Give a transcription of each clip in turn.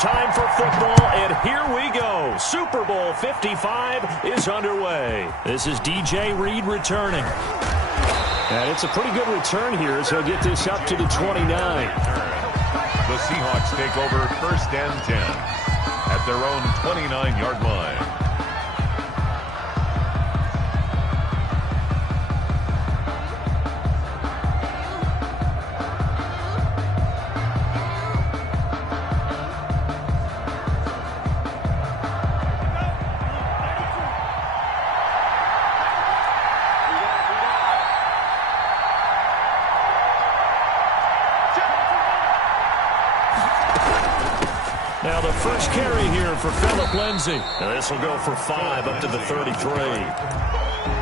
time for football, and here we go. Super Bowl 55 is underway. This is DJ Reed returning. And it's a pretty good return here as he'll get this up to the 29. The Seahawks take over 1st and 10 at their own 29-yard line. Now the first carry here for Phillip Lindsay. Now this will go for 5 up to the 33.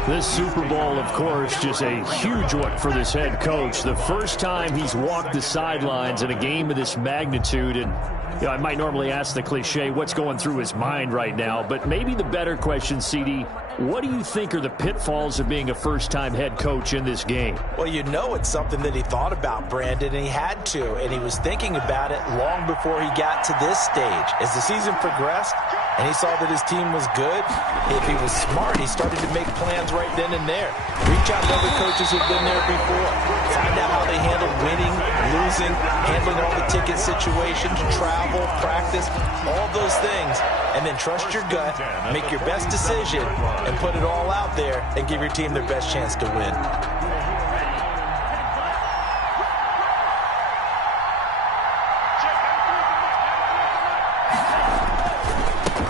This Super Bowl, of course, just a huge one for this head coach. The first time he's walked the sidelines in a game of this magnitude. And you know, I might normally ask the cliche, what's going through his mind right now? But maybe the better question, CD, what do you think are the pitfalls of being a first-time head coach in this game? Well, you know it's something that he thought about, Brandon, and he had to. And he was thinking about it long before he got to this stage. As the season progressed and he saw that his team was good, if he was smart, he started to make plans right then and there. Reach out to other coaches who've been there before. Find out how they handle winning, losing, handling all the ticket situations, travel, practice, all those things. And then trust your gut, make your best decision, and put it all out there and give your team their best chance to win.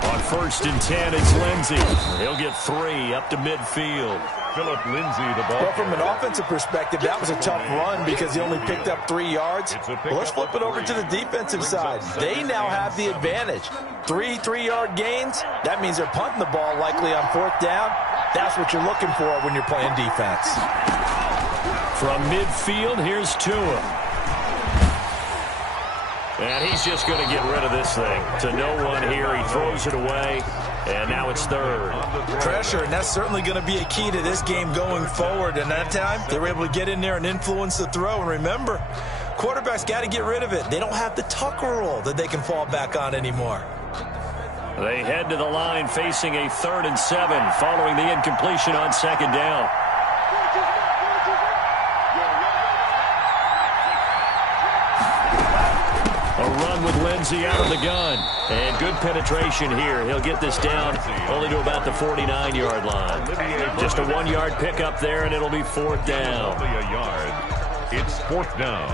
On 1st and 10, it's Lindsay. He'll get 3 up to midfield. Phillip Lindsay, the ball. Well, from an offensive perspective, that was a tough run because he only picked up 3 yards. Well, let's flip it over to the defensive side. They now have the advantage. 3 3-yard gains, that means they're punting the ball likely on 4th down. That's what you're looking for when you're playing defense. From midfield, here's Tua. And he's just going to get rid of this thing. To no one here, he throws it away, and now it's 3rd. Pressure, and that's certainly going to be a key to this game going forward. And that time, they were able to get in there and influence the throw. And remember, quarterbacks got to get rid of it. They don't have the Tucker rule that they can fall back on anymore. They head to the line facing a 3rd and 7 following the incompletion on 2nd down. A run with Lindsay out of the gun. And good penetration here. He'll get this down only to about the 49-yard line. Just a 1-yard pickup there, and it'll be 4th down. Only a yard. It's 4th down.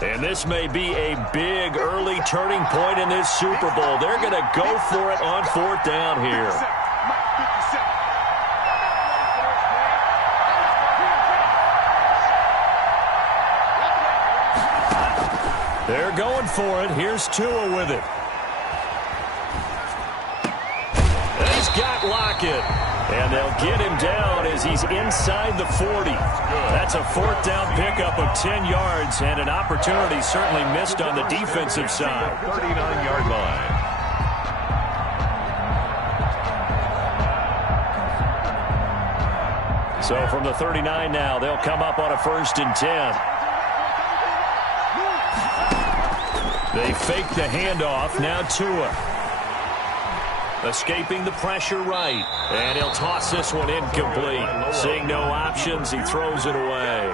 And this may be a big early turning point in this Super Bowl. They're going to go for it on 4th down here. They're going for it. Here's Tua with it. And he's got Lockett. And they'll get him down as he's inside the 40. That's a 4th down pickup of 10 yards and an opportunity certainly missed on the defensive side. 39-yard line. So from the 39 now, they'll come up on a 1st and 10. They fake the handoff. Now Tua. Escaping the pressure right. And he'll toss this one incomplete. Seeing no options, he throws it away.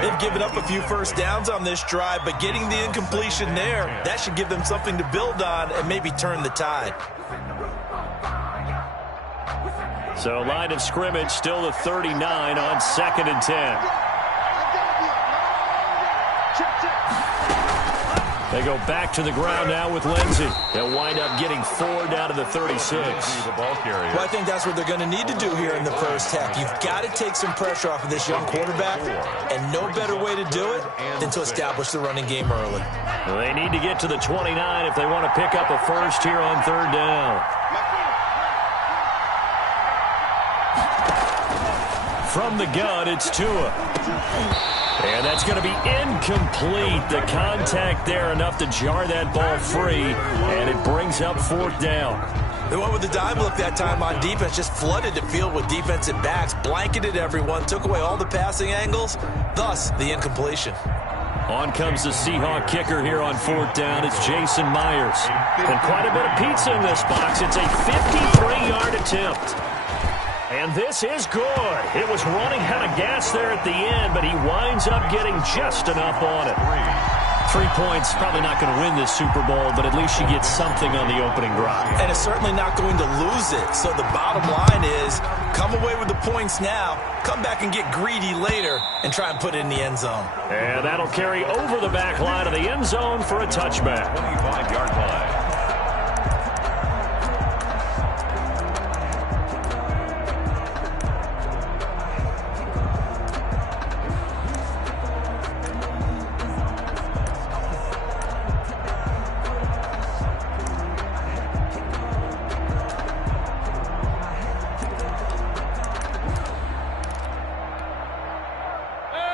They've given up a few first downs on this drive, but getting the incompletion there, that should give them something to build on and maybe turn the tide. So line of scrimmage still the 39 on 2nd and 10. They go back to the ground now with Lindsay. They'll wind up getting 4 down to the 36. Well, I think that's what they're going to need to do here in the first half. You've got to take some pressure off of this young quarterback, and no better way to do it than to establish the running game early. Well, they need to get to the 29 if they want to pick up a first here on 3rd down. From the gun, it's Tua. And that's going to be incomplete. The contact there enough to jar that ball free, and it brings up 4th down. They went with the dime look that time on defense, just flooded the field with defensive backs, blanketed everyone, took away all the passing angles, thus the incompletion. On comes the Seahawk kicker here on 4th down. It's Jason Myers. And quite a bit of pizza in this box. It's a 53-yard attempt. And this is good. It was running out of gas there at the end, but he winds up getting just enough on it. 3 points, probably not going to win this Super Bowl, but at least you get something on the opening drive. And it's certainly not going to lose it. So the bottom line is, come away with the points now, come back and get greedy later, and try and put it in the end zone. And that'll carry over the back line of the end zone for a touchback. 25-yard line.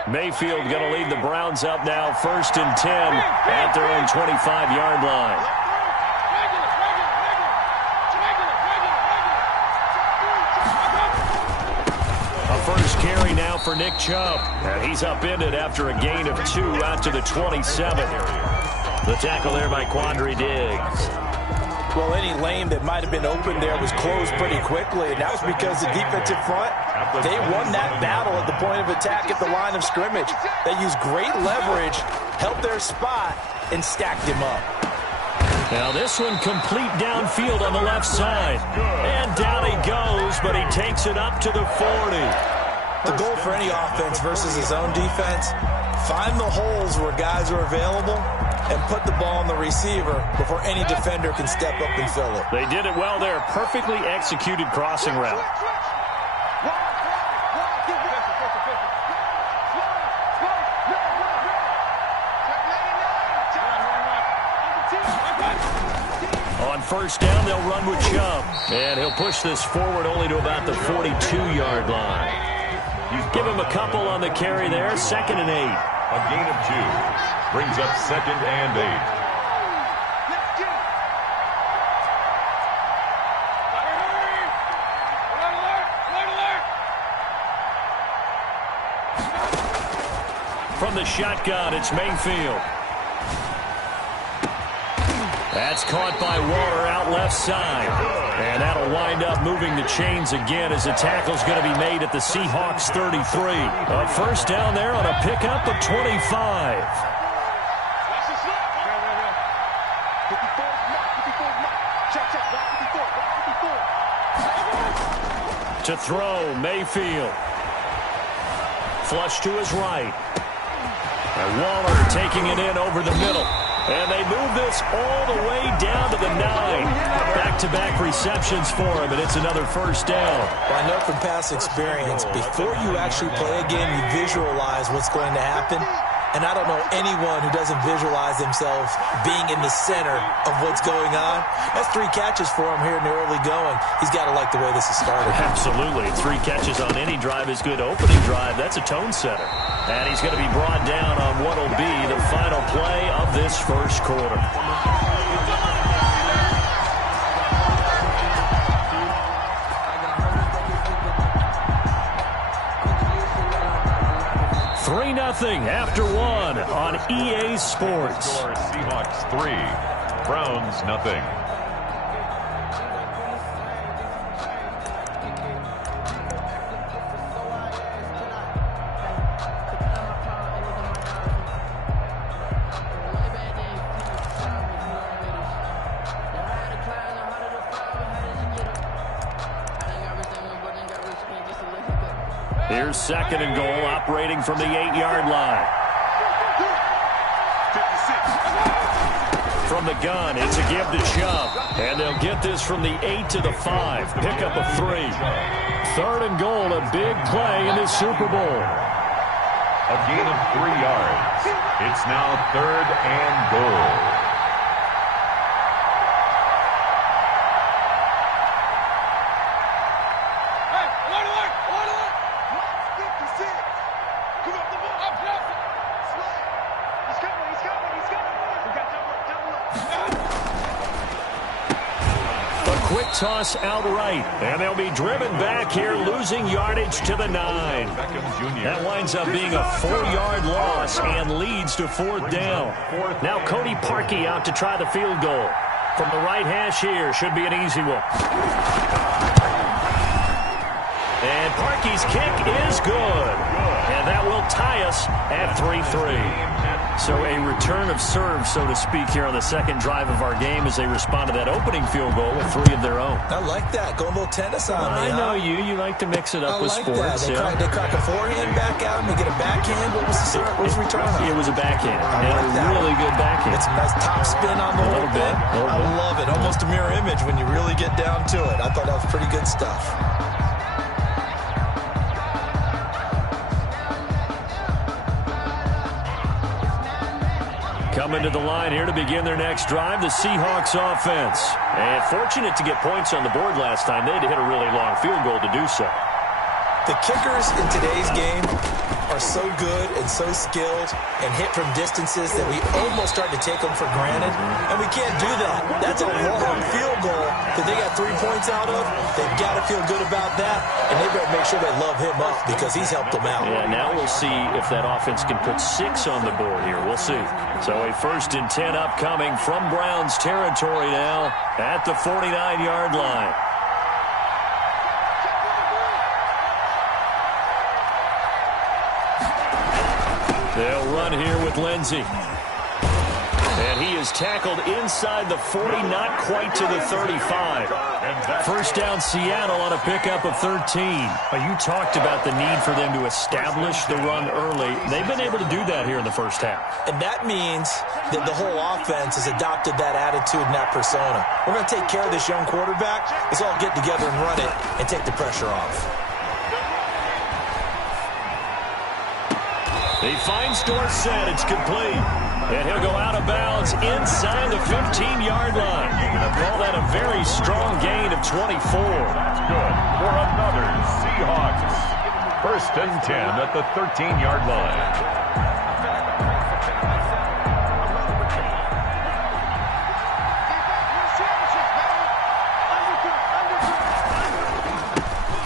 Mayfield going to lead the Browns up now, 1st and 10 at their own 25-yard line. A first carry now for Nick Chubb. And he's upended after a gain of 2 out to the 27. The tackle there by Quandre Diggs. Well, any lane that might have been open there was closed pretty quickly, and that was because the defensive front, they won that battle at the point of attack at the line of scrimmage. They used great leverage, held their spot, and stacked him up. Now this one complete downfield on the left side. And down he goes, but he takes it up to the 40. The goal for any offense versus his own defense, find the holes where guys are available and put the ball on the receiver before any defender can step up and fill it. They did it well there. Perfectly executed crossing route. On 1st down, they'll run with Chubb. And he'll push this forward only to about the 42-yard line. Give him a couple on the carry there. 2nd and 8. A gain of 2. Brings up 2nd and 8. From the shotgun, it's Mayfield. That's caught by Waller out left side. And that'll wind up moving the chains again as the tackle's going to be made at the Seahawks 33. A first down there on a pickup of 25. To throw, Mayfield. Flush to his right. And Waller taking it in over the middle. And they move this all the way down to the 9. Back-to-back receptions for him, and it's another first down. Well, I know from past experience, before you actually play a game, you visualize what's going to happen. And I don't know anyone who doesn't visualize themselves being in the center of what's going on. That's 3 catches for him here in the early going. He's got to like the way this has started. Absolutely. 3 catches on any drive is good. Opening drive, that's a tone setter. And he's going to be brought down on what will be the final play of this first quarter. 3-0 after 1 on EA Sports. Seahawks 3, Browns nothing. Here's 2nd and goal, operating from the 8-yard line. From the gun, it's a give to Chubb. And they'll get this from the 8 to the 5. Pickup of 3. 3rd and goal, a big play in the Super Bowl. A gain of 3 yards. It's now 3rd and goal. toss outright. And they'll be driven back here, losing yardage to the 9. That winds up being a 4-yard loss and leads to 4th down. Now Cody Parkey out to try the field goal. From the right hash here, should be an easy one. And Parkey's kick is good. And that will tie us at 3-3. So a return of serve, so to speak, here on the second drive of our game as they respond to that opening field goal with 3 of their own. I like that. Go a little tennis on me. I know you. You like to mix it up with sports. They crack a forehand back out and they get a backhand. What was the return on? It was a backhand. Really good backhand. It's a nice top spin on the whole bit. I love it. Almost a mirror image when you really get down to it. I thought that was pretty good stuff. Coming to the line here to begin their next drive, the Seahawks offense. And fortunate to get points on the board last time. They had to hit a really long field goal to do so. The kickers in today's game are so good and so skilled and hit from distances that we almost start to take them for granted. And we can't do that. That's a long field goal that they got 3 points out of. They've got to feel good about that. And they better make sure they love him up because he's helped them out. Yeah, now we'll see if that offense can put 6 on the board here. We'll see. So a 1st and 10 upcoming from Browns territory now at the 49-yard line. They'll run here with Lindsey. And he is tackled inside the 40, not quite to the 35. 1st down Seattle on a pickup of 13. You talked about the need for them to establish the run early. They've been able to do that here in the first half. And that means that the whole offense has adopted that attitude and that persona. We're going to take care of this young quarterback. Let's all get together and run it and take the pressure off. He finds Dorsett. It's complete. And he'll go out of bounds inside the 15-yard line. Call that a very strong gain of 24. That's good for another Seahawks. 1st and 10 at the 13-yard line.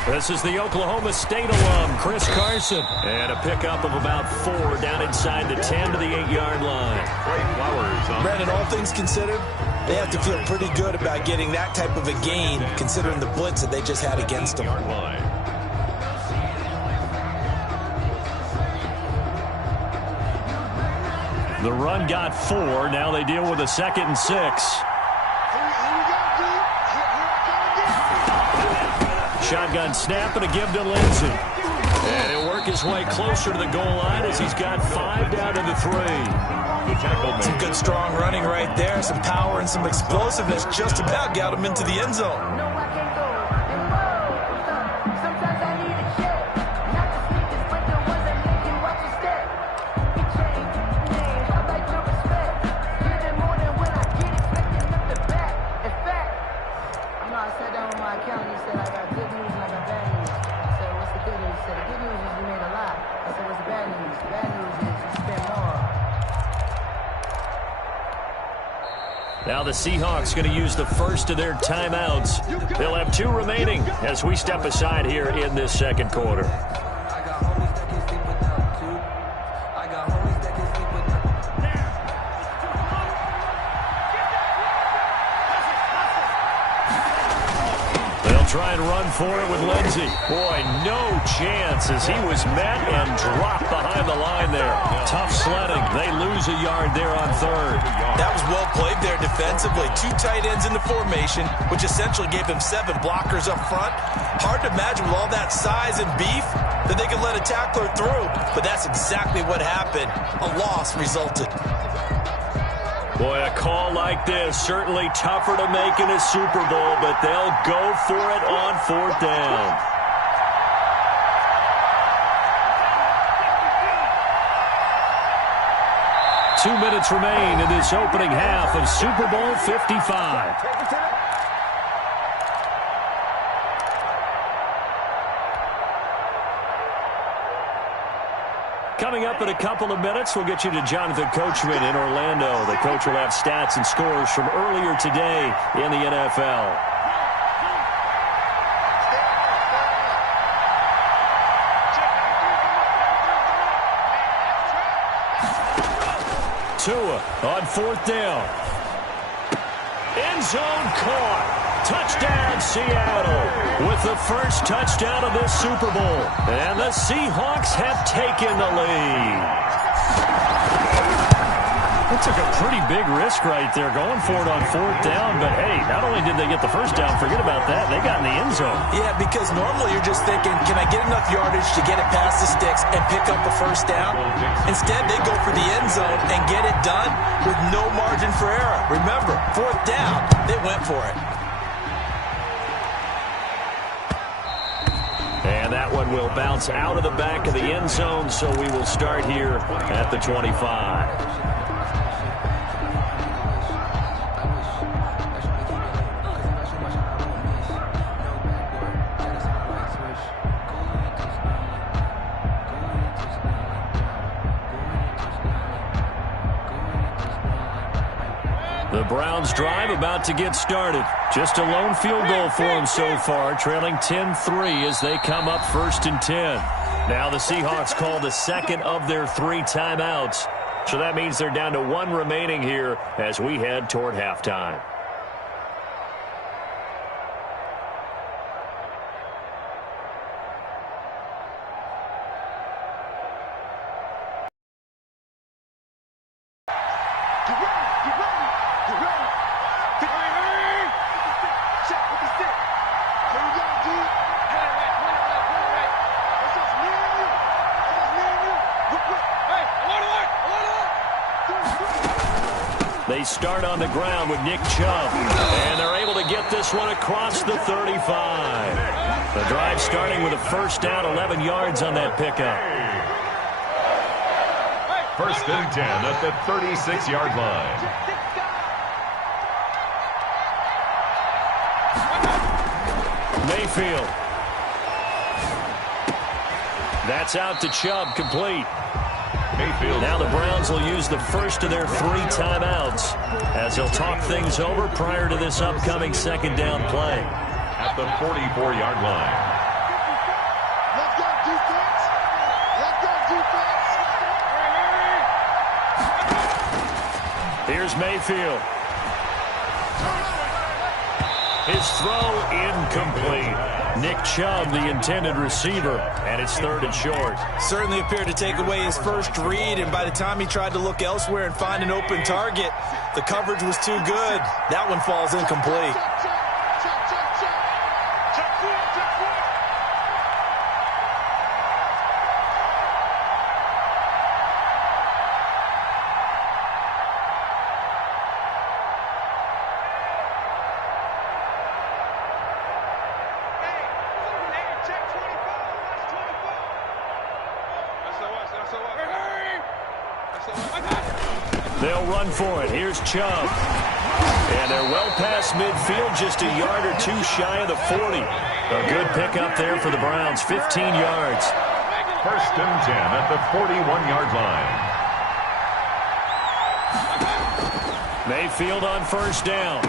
This is the Oklahoma State alum, Chris Carson. And a pickup of about 4 down inside the 10 to the 8-yard line. Brandon, all things considered, they have to feel pretty good about getting that type of a gain, considering the blitz that they just had against them. The run got 4. Now they deal with a 2nd and 6. Shotgun snap and a give to Lindsey. And he'll work his way closer to the goal line as he's got 5 down to the 3. Some good strong running right there. Some power and some explosiveness just about got him into the end zone. Now the Seahawks going to use the first of their timeouts. They'll have 2 remaining as we step aside here in this second quarter. They'll try and run for it with Lindsey. Boy, no chance as he was met and dropped behind the line there. Tough sledding. They lose a yard there on 3rd. That was well played there defensively. 2 tight ends in the formation, which essentially gave them 7 blockers up front. Hard to imagine with all that size and beef that they could let a tackler through. But that's exactly what happened. A loss resulted. Boy, a call like this, certainly tougher to make in a Super Bowl, but they'll go for it on 4th down. Two minutes remain in this opening half of Super Bowl 55. Coming up in a couple of minutes, we'll get you to Jonathan Coachman in Orlando. The coach will have stats and scores from earlier today in the NFL. Tua on 4th down. End zone caught. Touchdown, Seattle, with the first touchdown of this Super Bowl. And the Seahawks have taken the lead. They took a pretty big risk right there going for it on 4th down. But, hey, not only did they get the first down, forget about that, they got in the end zone. Yeah, because normally you're just thinking, can I get enough yardage to get it past the sticks and pick up a first down? Instead, they go for the end zone and get it done with no margin for error. Remember, 4th down, they went for it. And that one will bounce out of the back of the end zone, so we will start here at the 25. The Browns drive about to get started. Just a lone field goal for them so far, trailing 10-3 as they come up 1st and 10. Now the Seahawks call the second of their 3 timeouts. So that means they're down to 1 remaining here as we head toward halftime. They start on the ground with Nick Chubb, and they're able to get this one across the 35. The drive starting with a first down, 11 yards on that pickup. 1st and 10 at the 36-yard line. Mayfield. That's out to Chubb, complete. Mayfield. Now the Browns will use the first of their 3 timeouts as they'll talk things over prior to this upcoming 2nd down play. At the 44-yard line. Let's go defense. Let's go defense. Here's Mayfield. His throw incomplete. Nick Chubb, the intended receiver, and it's 3rd and short. Certainly appeared to take away his first read, and by the time he tried to look elsewhere and find an open target, the coverage was too good. That one falls incomplete. They'll run for it. Here's Chubb. And they're well past midfield, just a yard or 2 shy of the 40. A good pickup there for the Browns, 15 yards. 1st and 10 at the 41-yard line. Mayfield on 1st down.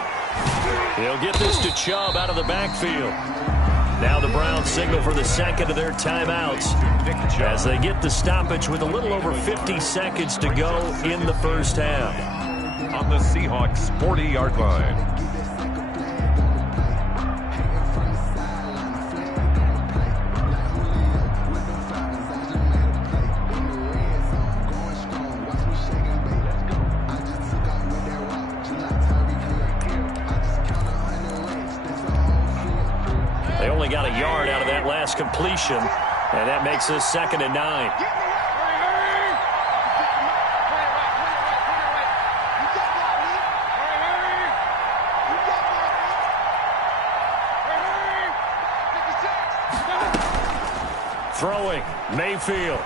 He'll get this to Chubb out of the backfield. Now the Browns signal for the second of their timeouts as they get the stoppage with a little over 50 seconds to go in the first half. On the Seahawks' 40-yard line. They only got a yard out of that last completion, and that makes this 2nd and 9. Throwing, Mayfield.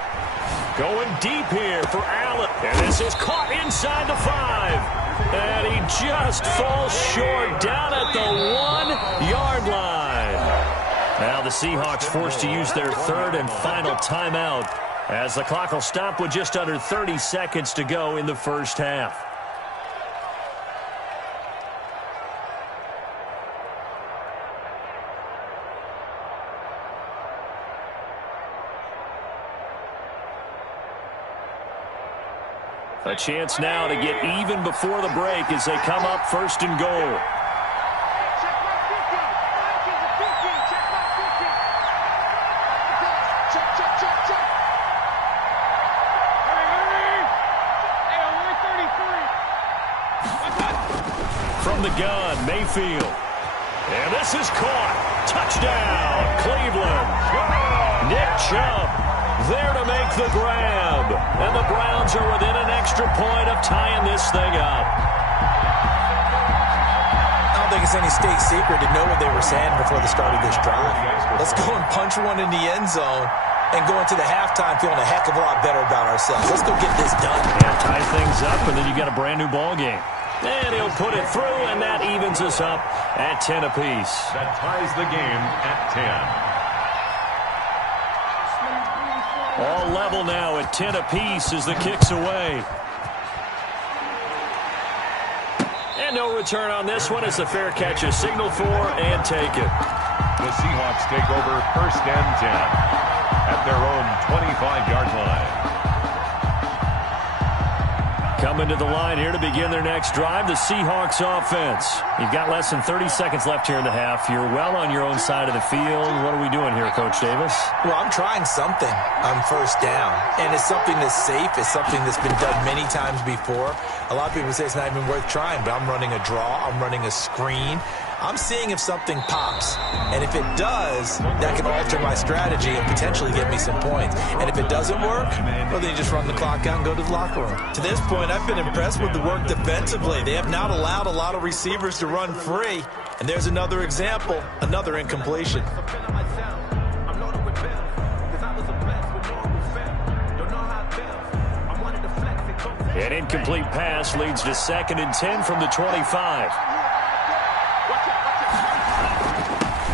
Going deep here for Allen. And this is caught inside the 5. And he just falls short down at the 1-yard line. Now the Seahawks forced to use their 3rd and final timeout as the clock will stop with just under 30 seconds to go in the first half. A chance now to get even before the break as they come up first and goal. From the gun, Mayfield. And this is caught. Touchdown, Cleveland. Nick Chubb there to make the grab. And the Browns are within an extra point of tying this thing up. I don't think it's any state secret to know what they were saying before the start of this drive. Let's go and punch one in the end zone and go into the halftime feeling a heck of a lot better about ourselves. Let's go get this done. Yeah, tie things up, and then you got a brand new ball game. And he'll put it through, and that evens us up at 10 apiece. That ties the game at 10. All level now at 10 apiece as the kick's away. And no return on this one as the fair catch is signaled for and taken. The Seahawks take over first and 10 at their own 25-yard line. Coming to the line here to begin their next drive, the Seahawks offense. You've got less than 30 seconds left here in the half. You're well on your own side of the field. What are we doing here, Coach Davis? Well, I'm trying something on first down, and it's something that's safe. It's something that's been done many times before. A lot of people say it's not even worth trying, but I'm running a draw. I'm running a screen. I'm seeing if something pops, and if it does, that can alter my strategy and potentially get me some points. And if it doesn't work, well, then you just run the clock out and go to the locker room. To this point, I've been impressed with the work defensively. They have not allowed a lot of receivers to run free. And there's another example, another incompletion. An incomplete pass leads to 2nd and 10 from the 25.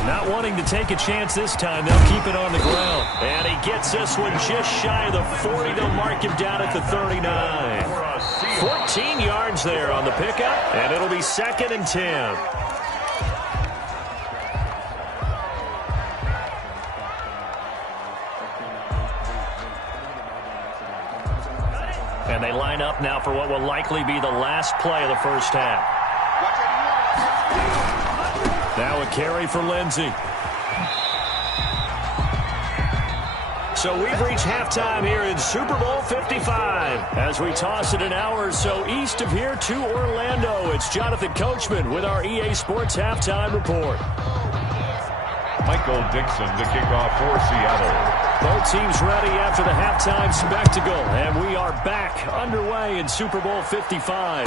Not wanting to take a chance this time, they'll keep it on the ground. And he gets this one just shy of the 40. They'll mark him down at the 39. 14 yards there on the pickup, and it'll be 2nd and 10. And they line up now for what will likely be the last play of the first half. Now a carry for Lindsey. So we've reached halftime here in Super Bowl 55. As we toss it an hour or so east of here to Orlando, it's Jonathan Coachman with our EA Sports Halftime Report. Michael Dixon to kick off for Seattle. Both teams ready after the halftime spectacle, and we are back underway in Super Bowl 55.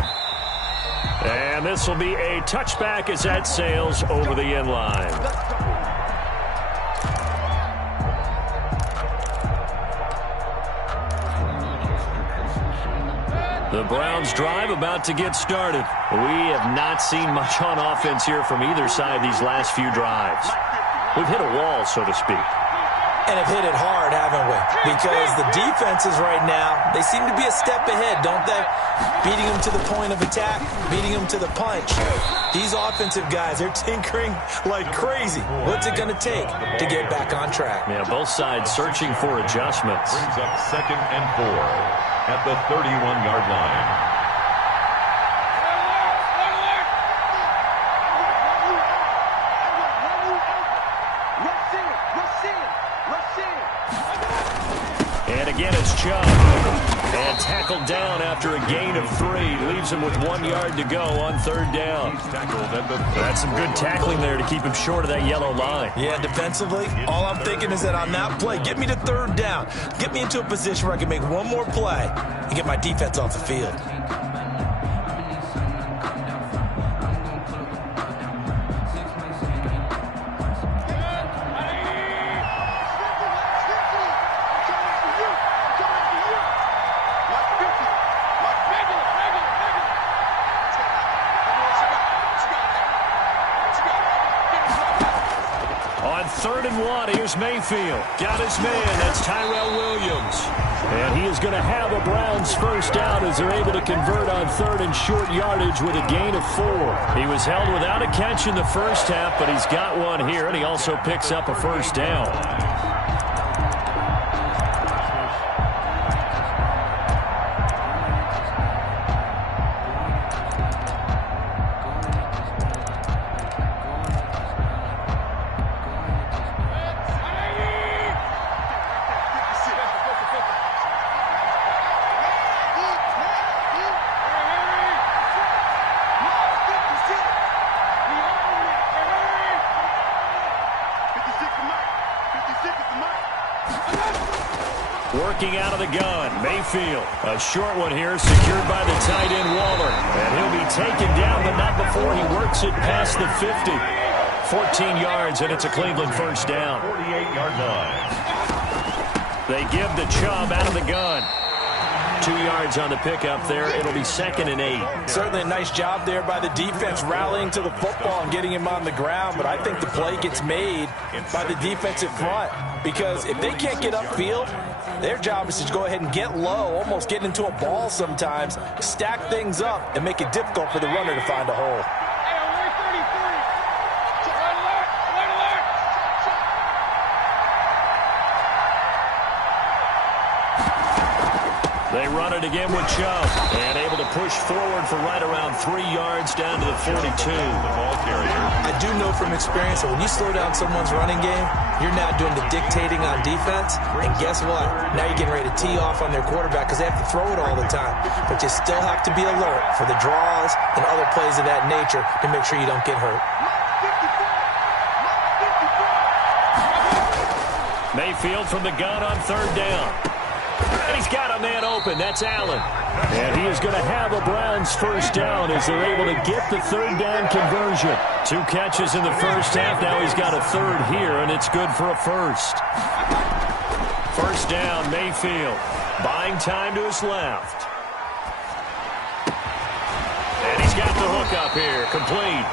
And this will be a touchback as that sails over the end line. The Browns drive about to get started. We have not seen much on offense here from either side these last few drives. We've hit a wall, so to speak. And have hit it hard, haven't we? Because the defenses right now, they seem to be a step ahead, don't they? Beating them to the point of attack, beating them to the punch. These offensive guys, they're tinkering like crazy. What's it going to take to get back on track? Yeah, both sides searching for adjustments. Brings up 2nd and 4 at the 31-yard line. And again, it's Chubb. And tackled down after a gain of 3. Leaves him with 1 yard to go on 3rd down. That's some good tackling there to keep him short of that yellow line. Yeah, defensively, all I'm thinking is that on that play, get me to 3rd down. Get me into a position where I can make one more play and get my defense off the field. On 3rd and 1, here's Mayfield. Got his man, that's Tyrell Williams. And he is going to have a Browns first down as they're able to convert on 3rd and short yardage with a gain of 4. He was held without a catch in the first half, but he's got one here, and he also picks up a first down. Working out of the gun, Mayfield. A short one here, secured by the tight end Waller. And he'll be taken down, but not before he works it past the 50. 14 yards, and it's a Cleveland first down. 48-yard line. They give the Chubb out of the gun. 2 yards on the pickup there. It'll be 2nd and 8. Certainly a nice job there by the defense rallying to the football and getting him on the ground, but I think the play gets made by the defensive front because if they can't get upfield, their job is to go ahead and get low, almost get into a ball sometimes, stack things up, and make it difficult for the runner to find a hole. They run it again with Chubb, and able to push forward for right around 3 yards down to the 42. The ball carrier. I do know from experience that when you slow down someone's running game, you're now doing the dictating on defense, and guess what? Now you're getting ready to tee off on their quarterback because they have to throw it all the time. But you still have to be alert for the draws and other plays of that nature to make sure you don't get hurt. Mayfield from the gun on 3rd down. And he's got a man open. That's Allen. And he is going to have a Browns first down as they're able to get the 3rd down conversion. 2 catches in the first half. Now he's got a 3rd here, and it's good for a first. First down, Mayfield. Buying time to his left. And he's got the hook up here. Complete.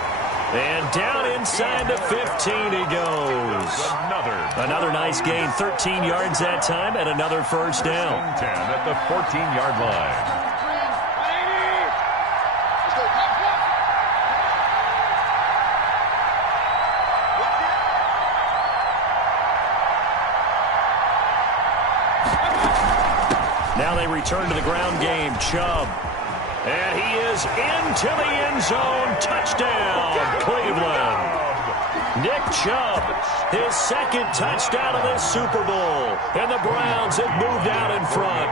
And down inside the 15 he goes. Another nice gain, 13 yards that time, and another first down. 10 at the 14-yard line. Now they return to the ground game. Chubb. And he is into the end zone. Touchdown, Cleveland. Nick Chubb, his 2nd touchdown of this Super Bowl. And the Browns have moved out in front.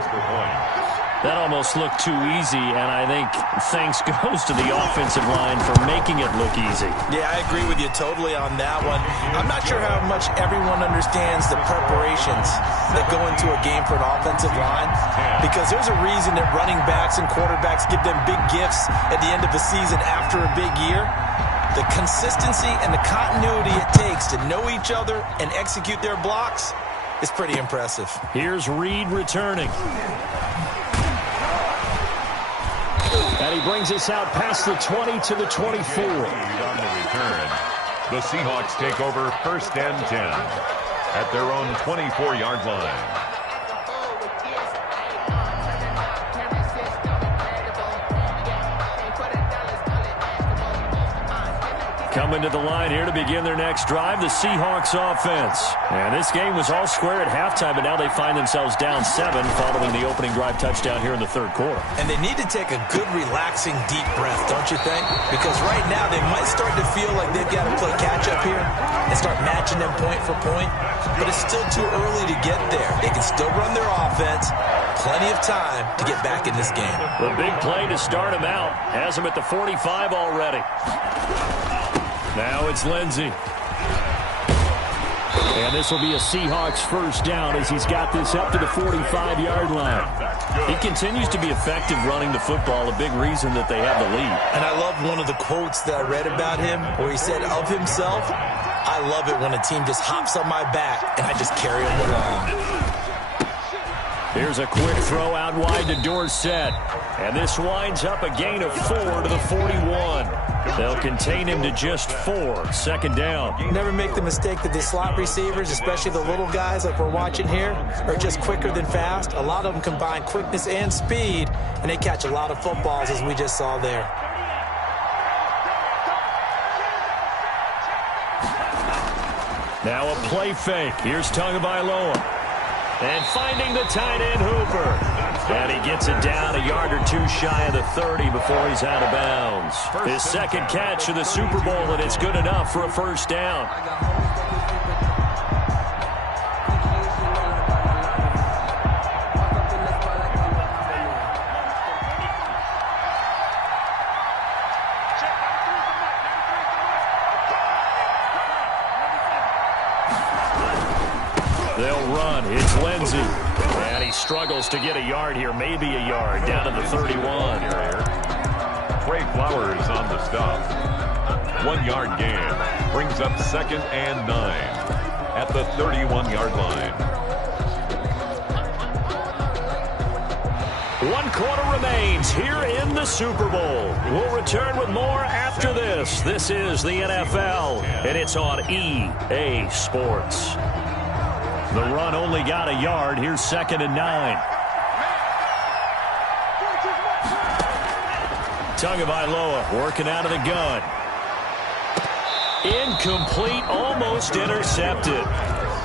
That almost looked too easy, and I think thanks goes to the offensive line for making it look easy. Yeah, I agree with you totally on that one. I'm not sure how much everyone understands the preparations that go into a game for an offensive line, because there's a reason that running backs and quarterbacks give them big gifts at the end of the season after a big year. The consistency and the continuity it takes to know each other and execute their blocks is pretty impressive. Here's Reed returning. And he brings us out past the 20 to the 24. On the return, the Seahawks take over 1st and 10 at their own 24-yard line. Coming to the line here to begin their next drive, the Seahawks offense. And this game was all square at halftime, but now they find themselves down 7 following the opening drive touchdown here in the 3rd quarter. And they need to take a good, relaxing, deep breath, don't you think? Because right now they might start to feel like they've got to play catch-up here and start matching them point for point. But it's still too early to get there. They can still run their offense. Plenty of time to get back in this game. The big play to start him out has him at the 45 already. Now it's Lindsey. And this will be a Seahawks first down as he's got this up to the 45-yard line. He continues to be effective running the football, a big reason that they have the lead. And I love one of the quotes that I read about him where he said of himself, I love it when a team just hops on my back and I just carry them along. Here's a quick throw out wide to Dorsett. And this winds up a gain of 4 to the 41. They'll contain him to just 4. 2nd down. Never make the mistake that the slot receivers, especially the little guys like we're watching here, are just quicker than fast. A lot of them combine quickness and speed, and they catch a lot of footballs, as we just saw there. Now a play fake. Here's Tagovailoa. And finding the tight end Hooper. And he gets it down a yard or 2 shy of the 30 before he's out of bounds. His 2nd catch of the Super Bowl, and it's good enough for a first down. They'll run. It's Lindsey. And he struggles to get a yard here, maybe a yard, down to the 31. Trey Flowers on the stop. 1 yard gain. Brings up 2nd and 9 at the 31-yard line. 1 quarter remains here in the Super Bowl. We'll return with more after this. This is the NFL, and it's on EA Sports. The run only got a yard. Here's 2nd and 9. Tagovailoa working out of the gun. Incomplete, almost intercepted.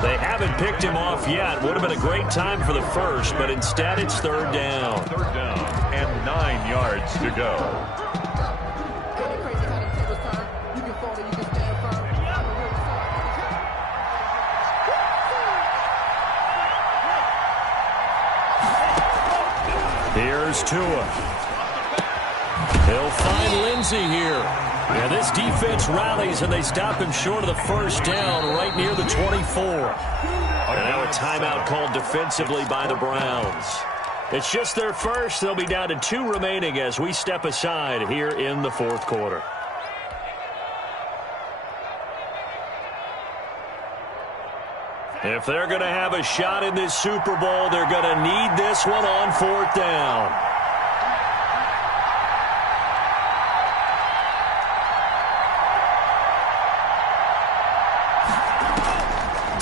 They haven't picked him off yet. Would have been a great time for the first, but instead it's 3rd down. 3rd down and 9 yards to go. Here's Tua. He'll find Lindsey here. And this defense rallies, and they stop him short of the 1st down right near the 24. And now a timeout called defensively by the Browns. It's just their first. They'll be down to 2 remaining as we step aside here in the 4th quarter. If they're going to have a shot in this Super Bowl, they're going to need this one on 4th down.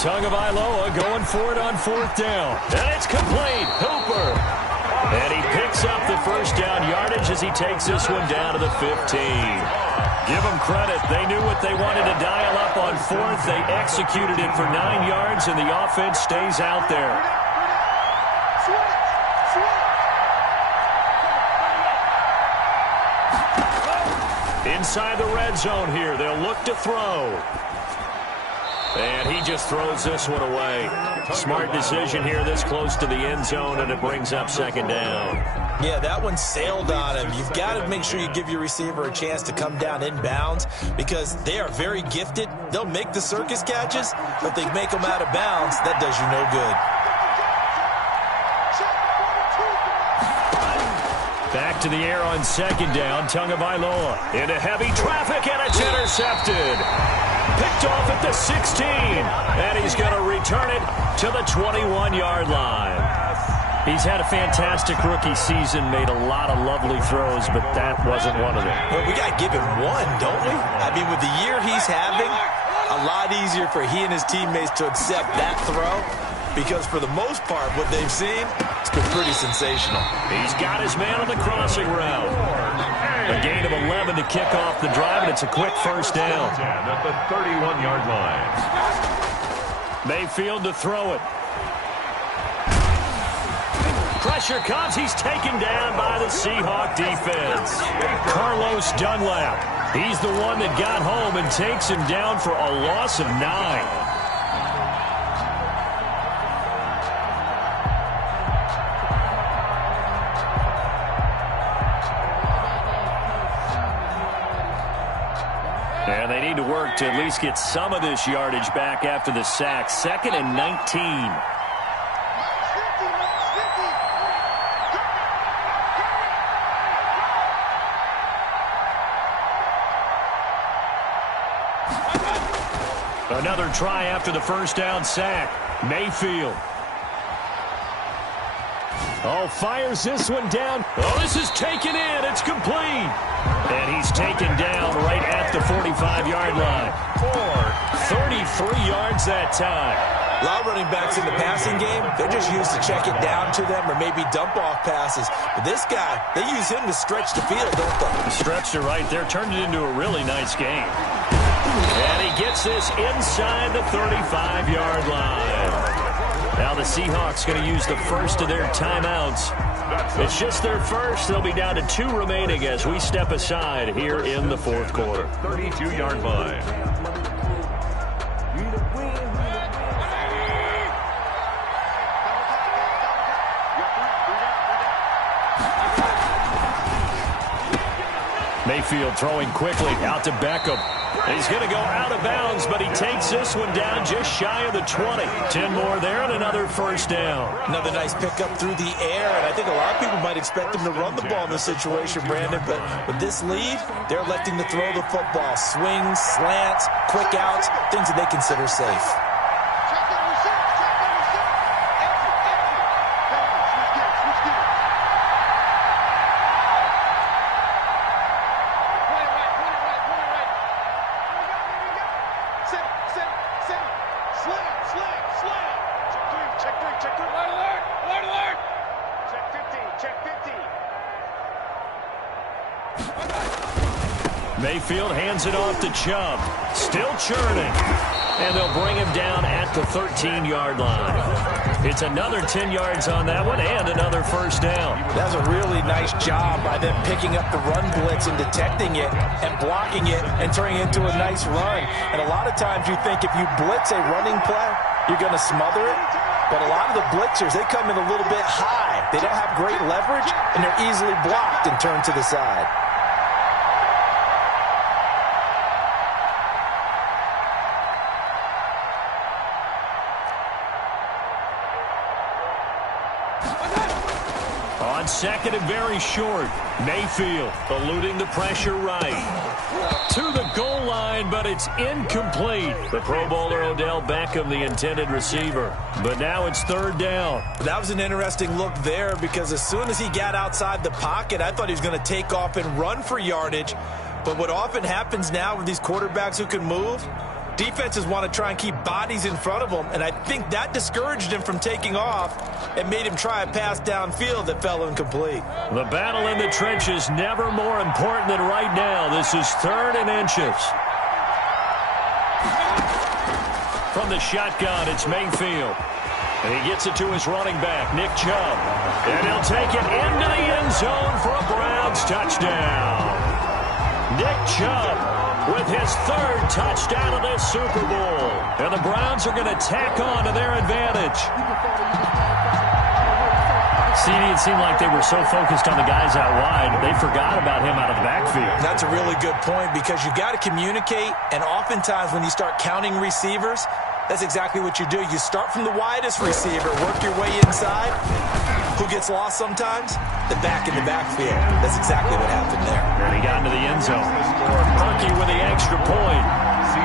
Tagovailoa going for it on 4th down. And it's complete. Hooper. And he picks up the 1st down yardage as he takes this one down to the 15. Give them credit. They knew what they wanted to dial up on 4th. They executed it for 9 yards, and the offense stays out there. Inside the red zone here. They'll look to throw. And he just throws this one away. Smart decision here this close to the end zone, and it brings up 2nd down. Yeah, that one sailed on him. You've got to make sure you give your receiver a chance to come down inbounds because they are very gifted. They'll make the circus catches, but they make them out of bounds. That does you no good. Back to the air on 2nd down. Tagovailoa into heavy traffic, and it's intercepted. Picked off at the 16, and he's going to return it to the 21-yard line. He's had a fantastic rookie season, made a lot of lovely throws, but that wasn't one of them. Well, we got to give him one, don't we? I mean, with the year he's having, a lot easier for he and his teammates to accept that throw because for the most part, what they've seen, it's been pretty sensational. He's got his man on the crossing route. A gain of 11 to kick off the drive, and it's a quick 1st down. At the 31-yard line. Mayfield to throw it. Pressure comes. He's taken down by the Seahawk defense. Carlos Dunlap. He's the one that got home and takes him down for a loss of 9. And they need to work to at least get some of this yardage back after the sack. 2nd and 19. Another try after the 1st down sack. Mayfield. Oh, fires this one down. Oh, this is taken in. It's complete. And he's taken down right at the 45-yard line. 33 yards that time. A lot of running backs in the passing game, they're just used to check it down to them or maybe dump off passes. But this guy, they use him to stretch the field, don't they? Stretched it right there, turned it into a really nice game. And he gets this inside the 35-yard line. Now the Seahawks going to use the first of their timeouts. It's just their first. They'll be down to 2 remaining as we step aside here in the 4th quarter. 32-yard line. Mayfield throwing quickly out to Beckham. He's going to go out of bounds, but he takes this one down just shy of the 20. 10 more there and another first down. Another nice pickup through the air, and I think a lot of people might expect him to run the ball in this situation, Brandon, but with this lead, they're electing to throw the football. Swings, slants, quick outs, things that they consider safe. Mayfield hands it off to Chubb. Still churning. And they'll bring him down at the 13-yard line. It's another 10 yards on that one and another first down. That's a really nice job by them picking up the run blitz and detecting it and blocking it and turning it into a nice run. And a lot of times you think if you blitz a running play, you're going to smother it. But a lot of the blitzers, they come in a little bit high. They don't have great leverage, and they're easily blocked and turned to the side. On second and very short, Mayfield eluding the pressure right. To the goal line, but it's incomplete. The Pro Bowler Odell Beckham, the intended receiver. But now it's third down. That was an interesting look there because as soon as he got outside the pocket, I thought he was going to take off and run for yardage. But what often happens now with these quarterbacks who can move, defenses want to try and keep bodies in front of them, and I think that discouraged him from taking off and made him try a pass downfield that fell incomplete. The battle in the trenches never more important than right now. This is third and inches. From the shotgun, it's Mayfield. And he gets it to his running back, Nick Chubb. And he'll take it into the end zone for a Browns touchdown. Nick Chubb with his third touchdown of this Super Bowl. And the Browns are going to tack on to their advantage. CD, it seemed like they were so focused on the guys out wide, they forgot about him out of the backfield. That's a really good point because you got to communicate, and oftentimes when you start counting receivers, that's exactly what you do. You start from the widest receiver, work your way inside. Who gets lost sometimes? The back in the backfield. That's exactly what happened there. And he got into the end zone. Perky with the extra point.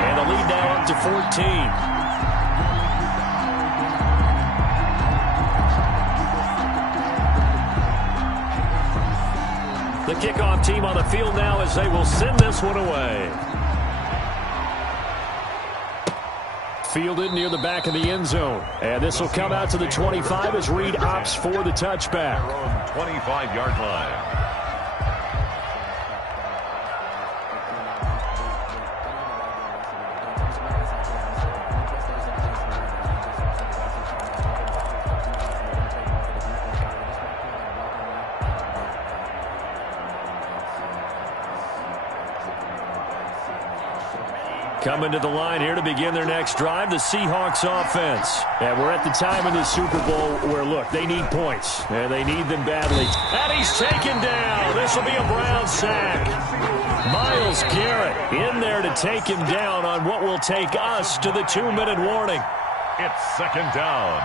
And the lead now up to 14. The kickoff team on the field now as they will send this one away. Fielded near the back of the end zone. And this will come out to the 25 as Reed opts for the touchback. 25-yard line. Coming to the line here to begin their next drive, the Seahawks offense. And we're at the time in the Super Bowl where, look, they need points. And they need them badly. And he's taken down. This will be a Brown sack. Myles Garrett in there to take him down on what will take us to the 2-minute warning. It's second down.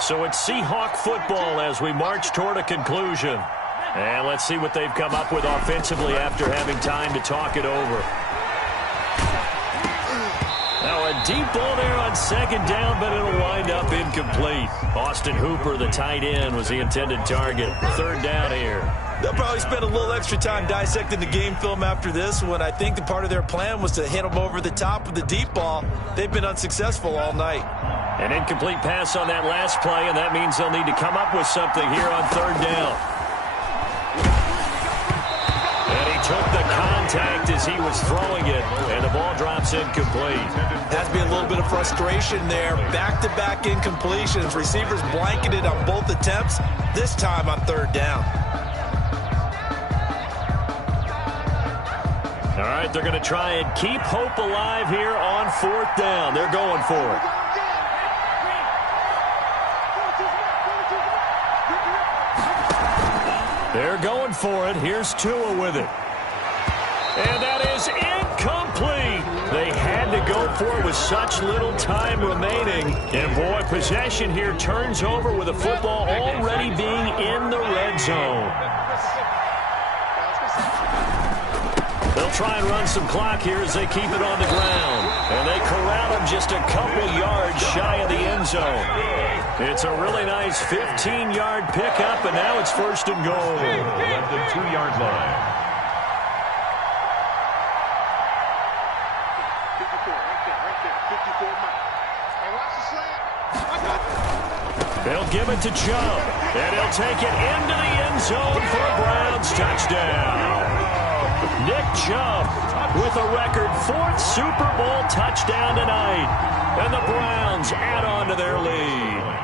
So it's Seahawk football as we march toward a conclusion. And let's see what they've come up with offensively after having time to talk it over. Now a deep ball there on second down, but it'll wind up incomplete. Austin Hooper, the tight end, was the intended target. Third down here. They'll probably spend a little extra time dissecting the game film after this one. I think the part of their plan was to hit them over the top with the deep ball. They've been unsuccessful all night. An incomplete pass on that last play, and that means they'll need to come up with something here on third down. And he took the contact as he was throwing it, and the ball drops incomplete. Has to be a little bit of frustration there. Back-to-back incompletions. Receivers blanketed on both attempts, this time on third down. All right, they're going to try and keep hope alive here on fourth down. They're going for it. They're going for it. Here's Tua with it. And that is incomplete. They had to go for it with such little time remaining. And, boy, possession here turns over with the football already being in the red zone. They'll try and run some clock here as they keep it on the ground. And they corral him just a couple yards shy of the end zone. It's a really nice 15-yard pickup, and now it's first and goal. At the 2-yard line. 54, right there, 54 miles. And watch the slant. They'll give it to Chubb, and he'll take it into the end zone for a Browns touchdown. Nick Chubb with a record 4th Super Bowl touchdown tonight. And the Browns add on to their lead.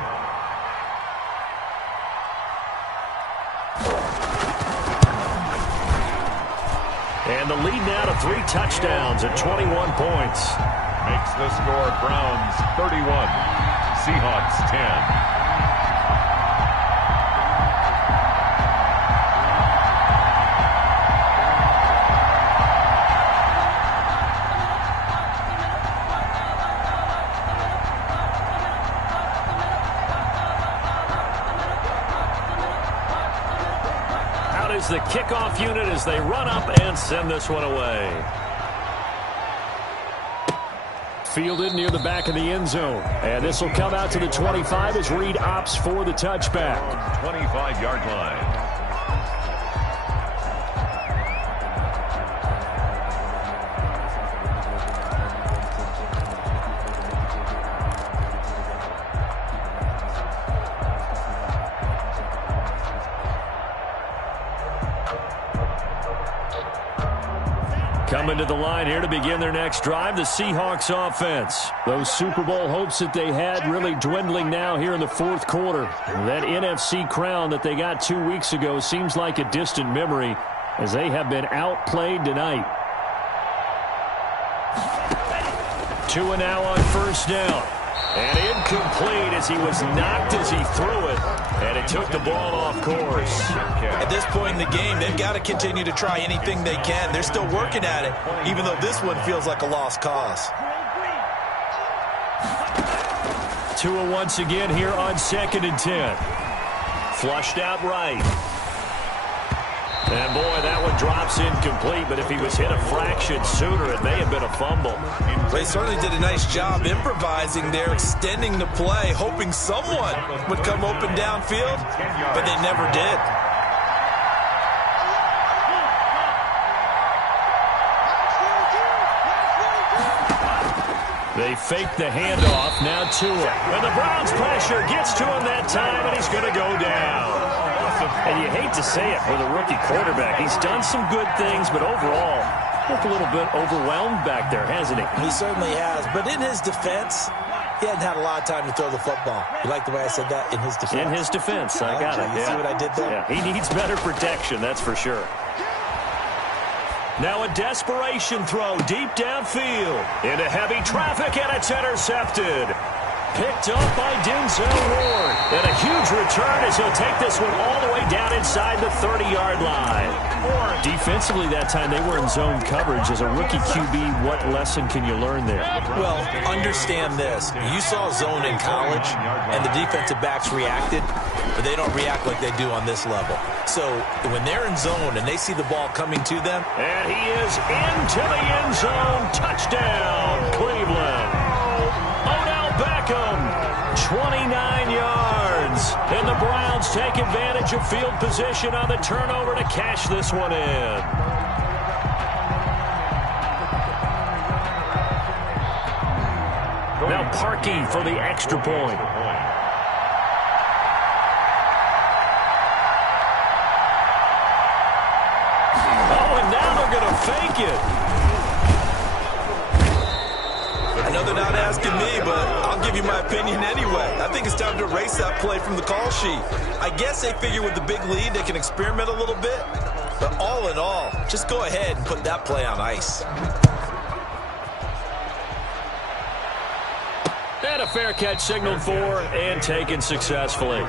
And the lead now to 3 touchdowns at 21 points. Makes the score Browns 31, Seahawks 10. The kickoff unit as they run up and send this one away. Fielded near the back of the end zone. And this will come out to the 25 as Reed opts for the touchback. 25-yard line. Coming to the line here to begin their next drive, the Seahawks offense. Those Super Bowl hopes that they had really dwindling now here in the 4th quarter. That NFC crown that they got 2 weeks ago seems like a distant memory as they have been outplayed tonight. Tua now on first down. And incomplete as he was knocked as he threw it. And it took the ball off course. At this point in the game, they've got to continue to try anything they can. They're still working at it, even though this one feels like a lost cause. Tua once again here on 2nd and 10. Flushed out right. And, boy, that one drops incomplete, but if he was hit a fraction sooner, it may have been a fumble. They certainly did a nice job improvising there, extending the play, hoping someone would come open downfield, but they never did. They fake the handoff, now Tua. And the Browns pressure gets to him that time, and he's going to go down. And you hate to say it with a rookie quarterback. He's done some good things, but overall, looked a little bit overwhelmed back there, hasn't he? He certainly has. But in his defense, he hadn't had a lot of time to throw the football. You like the way I said that? In his defense? In his defense. I got it. You see what I did there? Yeah, he needs better protection, that's for sure. Now a desperation throw deep downfield. Into heavy traffic, and it's intercepted. Picked up by Denzel Ward. And a huge return as he'll take this one all the way down inside the 30-yard line. Defensively that time, they were in zone coverage. As a rookie QB, what lesson can you learn there? Well, understand this. You saw zone in college, and the defensive backs reacted, but they don't react like they do on this level. So when they're in zone and they see the ball coming to them. And he is into the end zone. Touchdown, Cleveland. Beckham, 29 yards. And the Browns take advantage of field position on the turnover to cash this one in. Now Parkey for the extra point. Oh, and now they're going to fake it. I know they're not asking me, but I'll give you my opinion anyway. I think it's time to erase that play from the call sheet. I guess they figure with the big lead they can experiment a little bit. But all in all, just go ahead and put that play on ice. And a fair catch signaled for and taken successfully.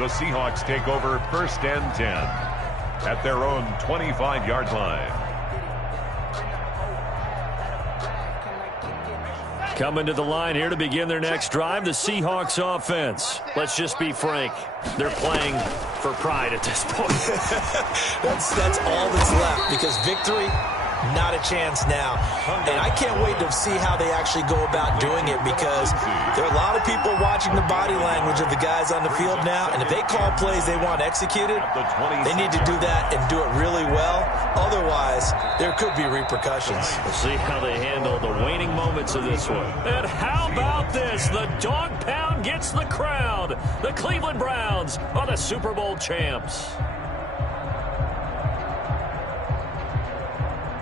The Seahawks take over 1st and 10 at their own 25-yard line. Coming to the line here to begin their next drive, the Seahawks offense. Let's just be frank. They're playing for pride at this point. that's all that's left, because victory, not a chance now. And I can't wait to see how they actually go about doing it, because there are a lot of people watching the body language of the guys on the field now, and if they call plays they want executed, they need to do that and do it really well. Otherwise, there could be repercussions. We'll see how they handle the waning moments of this one. And how about this? The dog pound gets the crowd. The Cleveland Browns are the Super Bowl champs.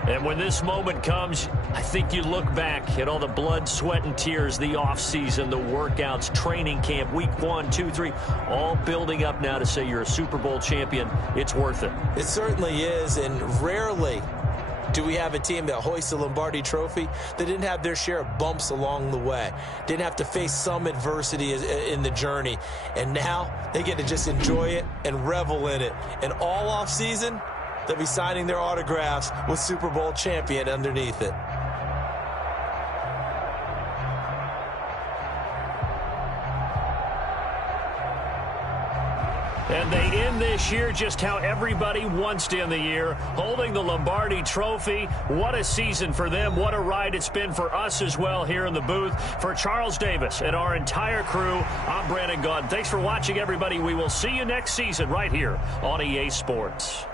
And when this moment comes, I think you look back at all the blood, sweat, and tears, the offseason, the workouts, training camp, week 1, 2, 3, all building up now to say you're a Super Bowl champion. It's worth it. It certainly is, and rarely do we have a team that hoists a Lombardi trophy that didn't have their share of bumps along the way, didn't have to face some adversity in the journey, and now they get to just enjoy it and revel in it. And all offseason, they'll be signing their autographs with Super Bowl champion underneath it. And they end this year just how everybody wants to end the year, holding the Lombardi Trophy. What a season for them. What a ride it's been for us as well here in the booth. For Charles Davis and our entire crew, I'm Brandon Gaudin. Thanks for watching, everybody. We will see you next season right here on EA Sports.